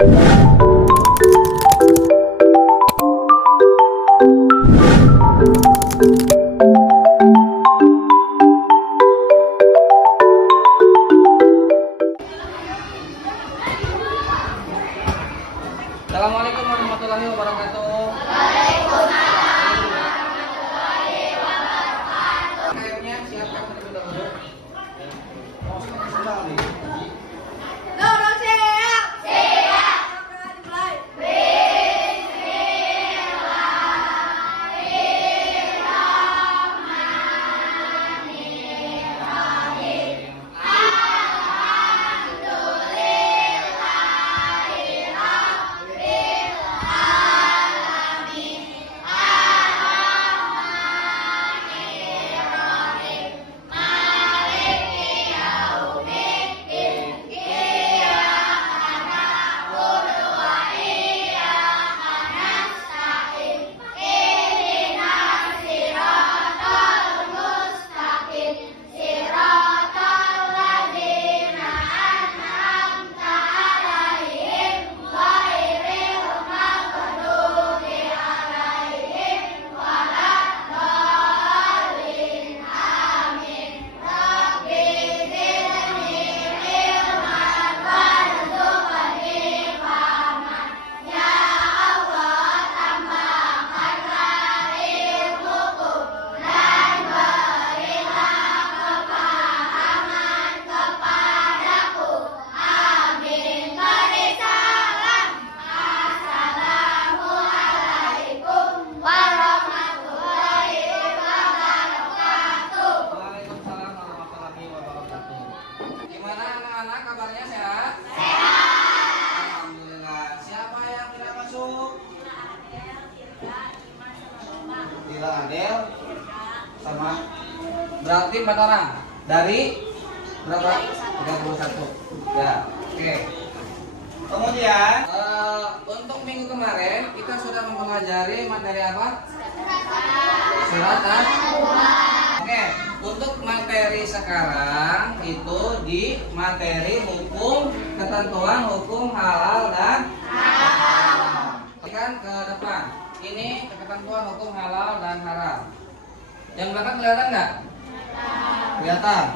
Assalamualaikum warahmatullahi wabarakatuh. Kayaknya siapkan terlebih dahulu. Waalaikumsalam warahmatullahi wabarakatuh. Gimana anak-anak, kabarnya sehat? Alhamdulillah. Siapa yang tidak masuk? Tidak Adel sama berarti 4 orang dari berapa? 31. Ya, oke. Kemudian untuk minggu kemarin kita sudah mempelajari materi apa? Surat Oke, untuk materi sekarang itu di materi hukum, ketentuan hukum halal dan haram. Kan ke depan. Ini ketentuan hukum halal dan haram. Yang belakang kelihatan nggak? Kelihatan.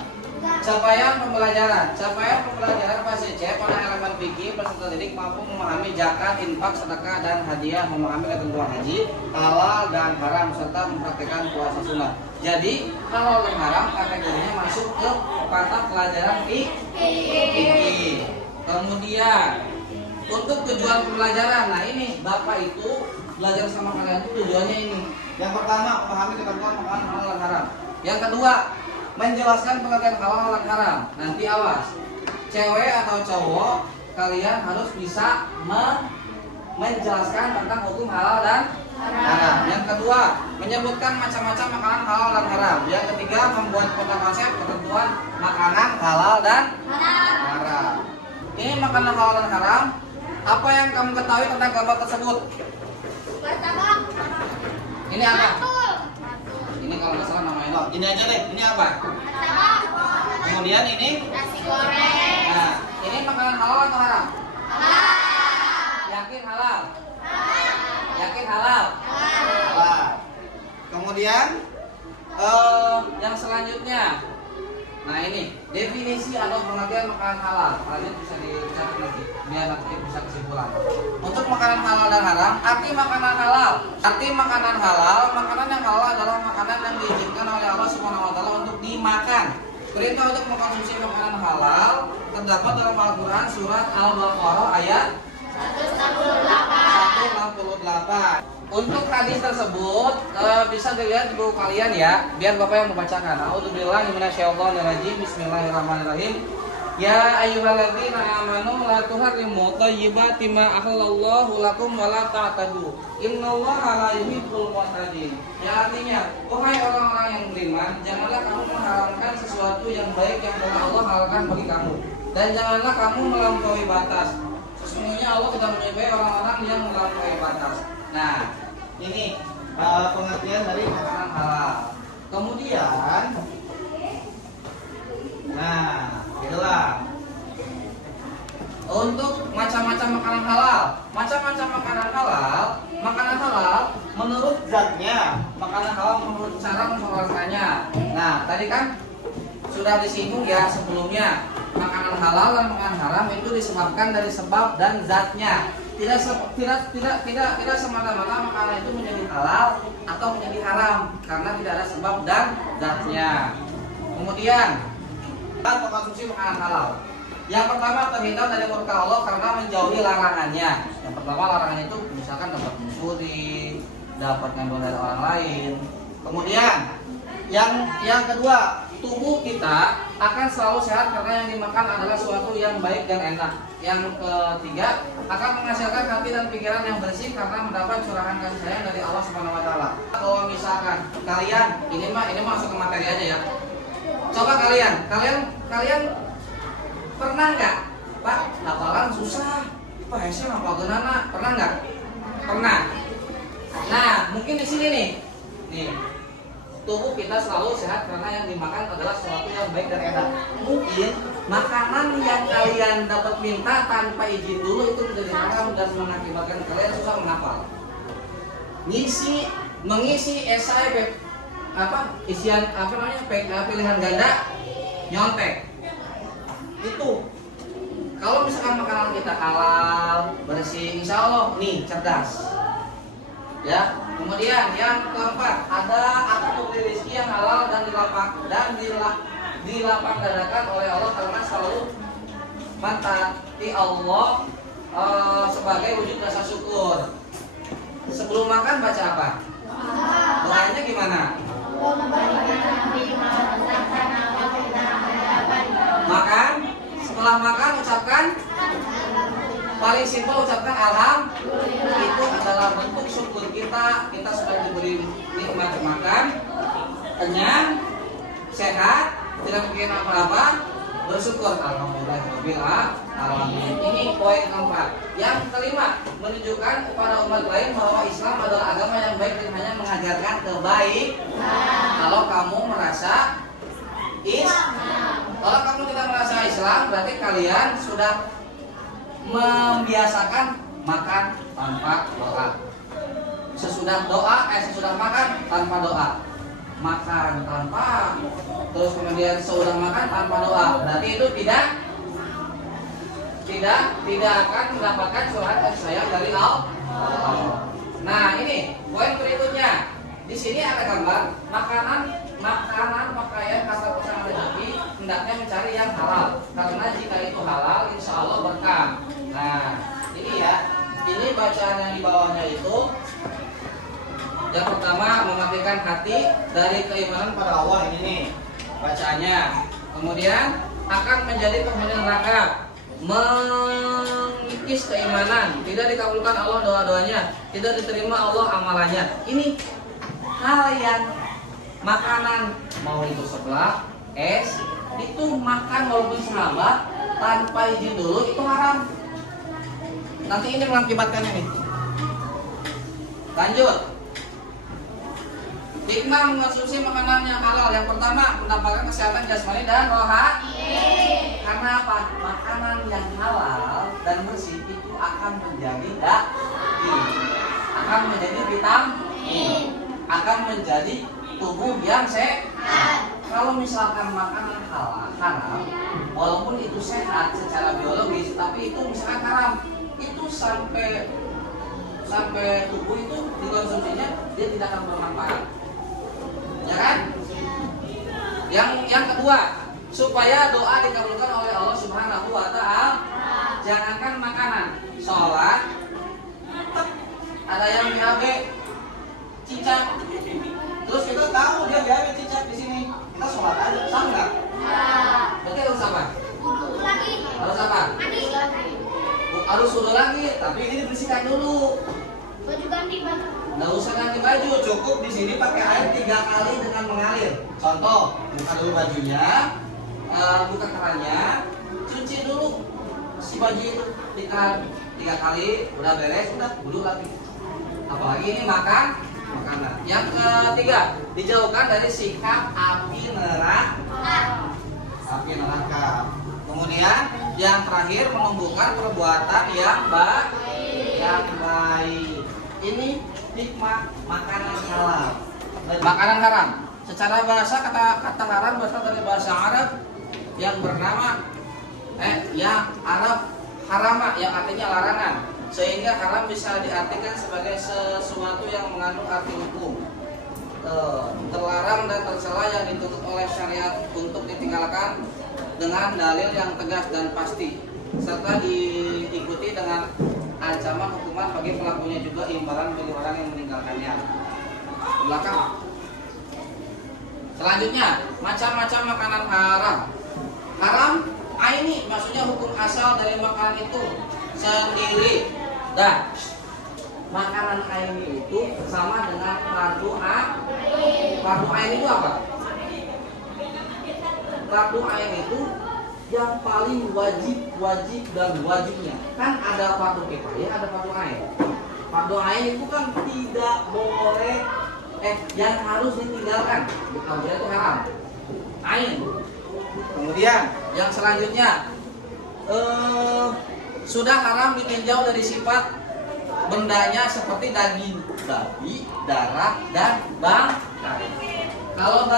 Capaian pembelajaran fase C pada elemen fikih peserta didik mampu memahami zakat, infak, sedekah dan hadiah, memahami ketentuan haji, halal dan haram serta mempraktikkan puasa sunnah. Jadi halal dan haram kategorinya masuk ke mata pelajaran fikih. Kemudian untuk tujuan pembelajaran, nah ini Bapak itu belajar sama kalian itu tujuannya ini. Yang pertama memahami ketentuan makanan halal dan haram. Yang kedua menjelaskan pengertian halal dan haram. Nanti awas, cewek atau cowok kalian harus bisa menjelaskan tentang hukum halal dan haram. Yang kedua menyebutkan macam-macam makanan halal dan haram. Yang ketiga membuat kota konsep ketentuan makanan halal dan haram. Ini makanan halal dan haram. Apa yang kamu ketahui tentang gambar tersebut? Ini apa? Ini kalau nggak salah namanya. Ini aja deh. Ini apa? Kemudian ini Nasi goreng. Nah, ini makanan halal atau haram? Yakin halal? Yakin halal? Halal. Kemudian yang selanjutnya. Nah, ini definisi atau pengertian makanan halal. Kalian bisa dicatat nanti biar nanti bisa kesimpulan. Untuk makanan halal dan haram, arti makanan halal. Arti makanan halal, makanan yang halal adalah makanan yang diizinkan oleh Allah Subhanahu wa taala untuk dimakan. Perintah untuk mengkonsumsi makanan halal terdapat dalam Al-Qur'an surat Al-Baqarah ayat 168. Untuk hadis tersebut bisa dilihat di buku kalian ya, biar Bapak yang membacakan. A'udzubillahi minasyaitonirrajim. Bismillahirrahmanirrahim. Ya ayyuhalladzina amanu la tuharrimu thayyibati ma ahallallahu lakum wa la ta'tadu. Innallaha la yuhibbul mu'tadin. Ya artinya, wahai orang-orang yang beriman, janganlah kamu mengharamkan sesuatu yang baik yang telah Allah halalkan bagi kamu, dan janganlah kamu melampaui batas. Sesungguhnya Allah tidak menyukai orang-orang yang melampaui batas. Nah, ini pengertian dari makanan halal. Kemudian, nah, itulah untuk macam-macam makanan halal Macam-macam makanan halal menurut zatnya, makanan halal menurut cara mengeluarkannya. Nah, tadi kan sudah disinggung ya sebelumnya, makanan halal dan makanan haram itu disebabkan dari sebab dan zatnya. Tidak semata-mata makanan itu menjadi halal atau menjadi haram karena tidak ada sebab dan zatnya. Kemudian mengkonsumsi makanan halal. Yang pertama terhindar dari murka Allah karena menjauhi larangannya. Yang pertama larangannya itu misalkan dapat mencuri, dapat ngambil dari orang lain. Kemudian yang kedua, tubuh kita akan selalu sehat karena yang dimakan adalah sesuatu yang baik dan enak. Yang ketiga, akan menghasilkan hati dan pikiran yang bersih karena mendapat curahan kasih sayang dari Allah Subhanahu wa taala. Kalau misalkan kalian ini masuk ke materi aja ya. Coba kalian pernah nggak, Pak, hafalan susah, Pak Hesya hafal genana, pernah nggak? Pernah. Nah, mungkin di sini nih, tubuh kita selalu sehat karena yang dimakan adalah sesuatu yang baik dan enak. Mungkin makanan yang kalian dapat minta tanpa izin dulu itu menjadi haram dan mengakibatkan kalian susah menghafal. Mengisi esai pilihan ganda nyontek. Itu kalau misalkan makanan kita halal, bersih, insya Allah nih cerdas. Ya, kemudian yang keempat akan memberi rezeki yang halal dan dilapang dadakan oleh Allah karena selalu mentaati Allah sebagai wujud rasa syukur. Sebelum makan baca apa? Doanya gimana? Makan, setelah makan ucapkan, paling simpel ucapkan alhamdulillah. Itu adalah bentuk syukur kita sudah diberi nikmat makan, kenyang, sehat, tidak bikin apa-apa, bersyukur alhamdulillah. Ini poin keempat. Yang kelima, menunjukkan kepada umat lain bahwa Islam adalah agama yang baik dan hanya mengajarkan kebaikan. Kalau kamu merasa kalau kamu tidak merasa Islam, berarti kalian sudah membiasakan makan tanpa doa. Sesudah makan tanpa doa. Makan tanpa, terus kemudian sesudah makan tanpa doa. Berarti itu tidak akan mendapatkan curahan kasih sayang dari Allah. Nah, ini poin berikutnya. Di sini ada gambar makanan, pakaian, kata pasangan rezeki hendaknya mencari yang halal. Karena jika itu halal, insya Allah berkah. Nah, ini ya. Ini bacaan yang di bawahnya itu. Yang pertama, mematikan hati dari keimanan pada Allah. Ini nih bacaannya. Kemudian akan menjadi penghuni neraka, mengikis keimanan, tidak dikabulkan Allah doa-doanya, tidak diterima Allah amalannya. Ini hal yang makanan, mau itu seblak, es, itu makan walaupun sahabat tanpa izin dulu itu haram. Nanti ini mengakibatkan ini. Lanjut. Hikmah mengonsumsi makanan yang halal. Yang pertama, mendapatkan kesehatan jasmani dan rohani. Karena apa? Makanan yang halal dan bersih itu akan menjadi akan menjadi vitamin, akan menjadi tubuh yang sehat. Kalau misalkan makanan haram, walaupun itu sehat secara biologis, tapi itu misalkan haram, itu sampai tubuh itu dikonsumsinya dia tidak akan bermanfaat. Ya kan? Yang kedua, supaya doa dikabulkan oleh Allah Subhanahu wa taala. Jangankan makanan, sholat ada yang BAB cicak. Terus kita tahu dia BAB cicak di sini. Kita sholat aja, sama enggak? Berarti harus apa? Harus apa? Harus wudu lagi, tapi ini dibersihkan dulu. Baju ganti baju. Nggak usah ganti baju, cukup di sini pakai air 3 kali dengan mengalir. Contoh, buka dulu bajunya, buka kerannya, cuci dulu si baju itu di keran 3 kali, udah beres, udah wudu lagi. Apalagi ini makanan. Yang ketiga, dijauhkan dari sikap api neraka. Kemudian yang terakhir, menumbuhkan perbuatan yang baik. yang baik. Ini hikmah makanan halal. Makanan haram. Secara bahasa kata haram berasal dari bahasa Arab yang bernama yang Arab harama yang artinya larangan. Sehingga haram bisa diartikan sebagai sesuatu yang mengandung arti hukum. Terlarang dan tercela yang dituntut oleh syariat untuk ditinggalkan dengan dalil yang tegas dan pasti, serta diikuti dengan ancaman hukuman bagi pelakunya, juga imbalan bagi orang yang meninggalkannya. Belakang. Selanjutnya, macam-macam makanan haram. Haram aini maksudnya hukum asal dari makanan itu sendiri. Dan makanan aini itu sama dengan fardu ain. Fardu ain itu apa? Fardu ain itu yang paling wajib dan wajibnya. Kan ada fardu kifayah, ada fardu ain. Fardu ain itu kan tidak boleh yang harus ditinggalkan. Bukan berarti haram. Ain. Kemudian yang selanjutnya sudah haram ditinjau dari sifat bendanya seperti daging babi, darah, dan bangkai. Kalau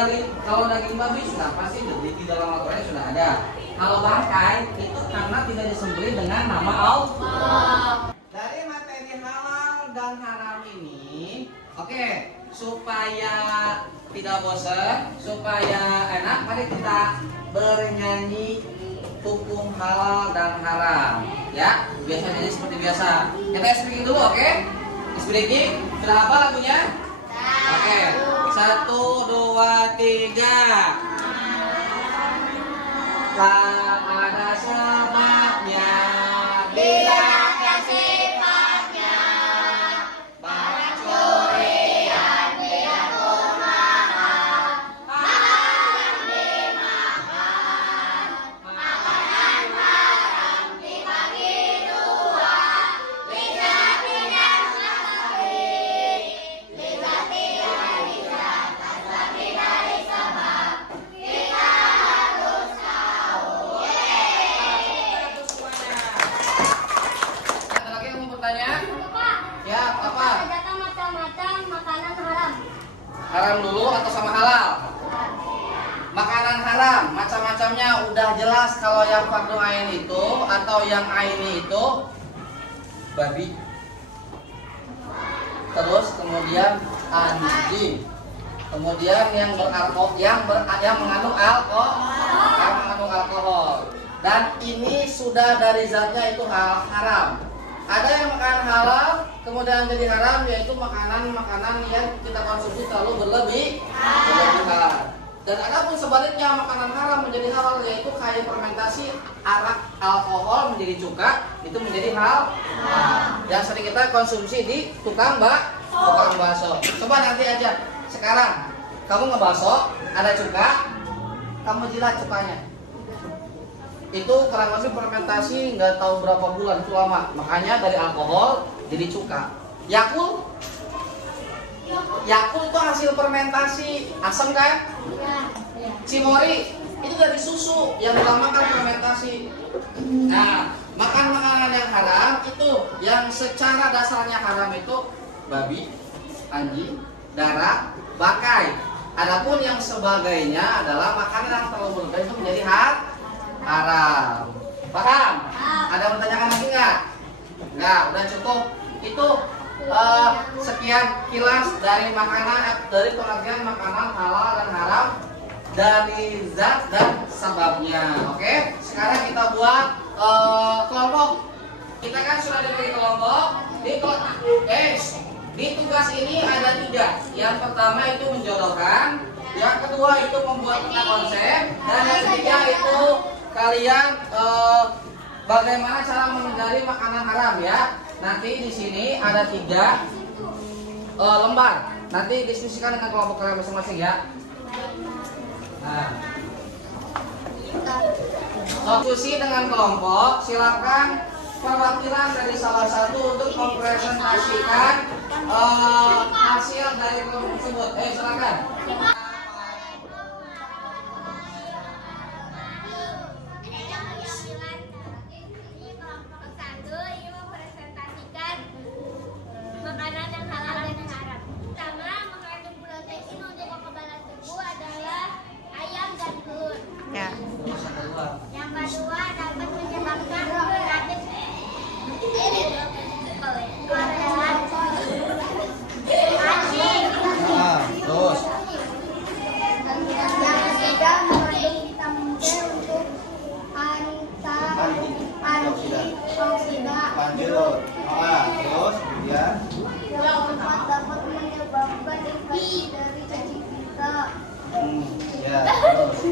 daging babi sudah pasti di dalam Al-Qur'an sudah ada. Kalau bangkai itu karena tidak disembelih dengan nama Allah. Dari materi halal dan haram ini, supaya tidak bosan, supaya enak, mari kita bernyanyi hukum halal dan haram. Ya, biasanya seperti biasa. Kita speaking dulu, oke? Speaking, sudah hafal lagunya? Oke, 1, 2, 3. Tak ada sebabnya bila haram dulu atau sama halal? Makanan haram, macam-macamnya udah jelas. Kalau yang fardu ain itu atau yang aini itu babi. Terus kemudian anjing. Kemudian yang beralkohol, yang mengandung alkohol. Dan ini sudah dari zatnya itu haram. Ada yang makanan halal kemudian jadi haram, yaitu makanan-makanan yang kita konsumsi terlalu berlebihan. Dan ada pun sebaliknya, makanan haram menjadi halal, yaitu kayak fermentasi, arak, alkohol menjadi cuka, itu menjadi halal. Yang sering kita konsumsi di tukang bakso. Coba nanti aja, sekarang kamu ngebakso, ada cuka, kamu jilat cukanya. Itu kurang lebih fermentasi nggak tahu berapa bulan, itu lama. Makanya dari alkohol jadi cuka. Yakult itu hasil fermentasi, asam kan? Cimori itu dari susu yang dilamakan fermentasi. Nah, makan makanan yang haram itu yang secara dasarnya haram itu babi, anjing, darah, bangkai. Adapun yang sebagainya adalah makanan yang terlalu berlebihan itu menjadi haram. Paham? Ada pertanyaan lagi nggak? Nggak, udah cukup. Itu sekian kilas dari pengertian makanan halal dan haram, dari zat dan sebabnya. Oke? Sekarang kita buat kelompok. Kita kan sudah diberi kelompok. Di tugas ini ada 3. Yang pertama itu menjodohkan, yang kedua itu membuat peta konsep, dan yang ketiga itu kalian bagaimana cara menghindari makanan haram ya. Nanti di sini ada 3 lembar. Nanti diskusikan dengan kelompok kalian masing-masing ya. Nah, diskusi dengan kelompok, silakan perwakilan dari salah satu untuk mempresentasikan hasil dari kelompok tersebut. Silakan. lanjut. Terus kemudian dapat menyebabkan infeksi dari cacing kita. ya, terus.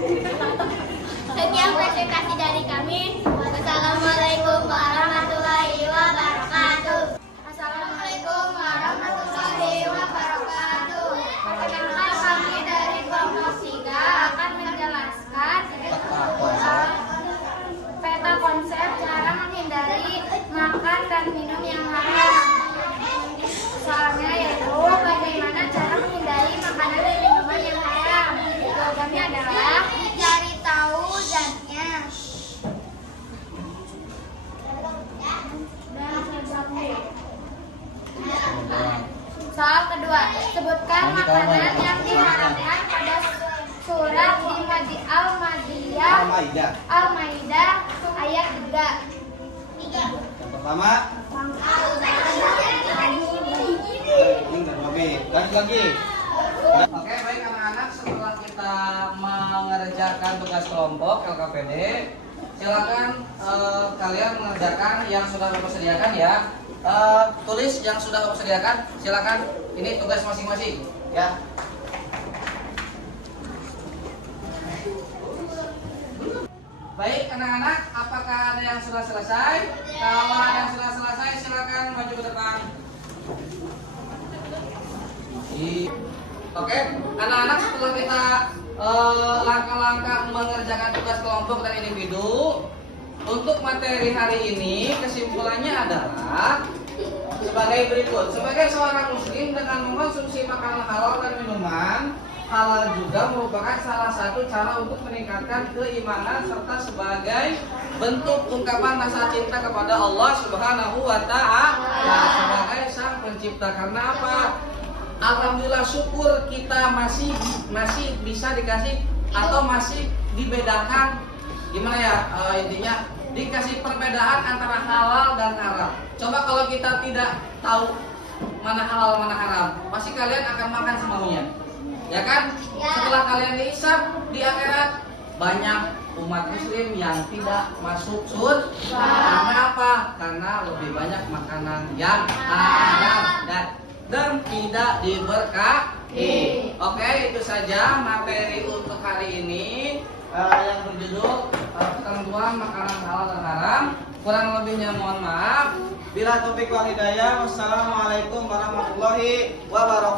Sekian presentasi dari kami. Wassalamualaikum warahmatullahi wabarakatuh. Assalamualaikum warahmatullahi wabarakatuh. Perkenalkan kami dari kelompok 3 akan menjelaskan peta konsep cara menghindari makan dan minum yang haram. Soalnya yaitu bagaimana cara menghindari makanan dan minuman yang haram. Jawabannya adalah cari tahu zatnya dan sebabnya. Soal kedua, sebutkan makanan yang diharamkan pada surat Al-Maidah ayat 3. Yang pertama, lanjut lagi. Oke, baik anak-anak, setelah kita mengerjakan tugas kelompok LKPD, silakan kalian mengerjakan yang sudah Bapak sediakan ya. Tulis yang sudah Bapak sediakan, silakan. Ini tugas masing-masing ya. Baik anak-anak, apakah ada yang sudah selesai? Kalau ada yang sudah selesai, silakan maju ke depan. Oke, anak-anak, setelah kita langkah-langkah mengerjakan tugas kelompok dan individu, untuk materi hari ini kesimpulannya adalah sebagai berikut. Sebagai seorang muslim dengan mengkonsumsi makanan halal dan minuman halal juga merupakan salah satu cara untuk meningkatkan keimanan serta sebagai bentuk ungkapan rasa cinta kepada Allah Subhanahu wa Ta'ala sebagai Sang Pencipta. Karena apa? Alhamdulillah, syukur kita masih bisa dikasih atau masih dibedakan, gimana ya, intinya dikasih perbedaan antara halal dan haram. Coba kalau kita tidak tahu mana halal mana haram, pasti kalian akan makan semaunya, ya kan? Setelah kalian dihisab di akhirat, banyak umat muslim yang tidak masuk surga. Karena apa? Karena lebih banyak makanan yang haram dan tidak diberkahi. Oke, itu saja materi untuk hari ini yang berjudul ketentuan makanan halal dan haram. Kurang lebihnya mohon maaf. Bila taufiq wal hidayah. Wassalamualaikum warahmatullahi wabarakatuh.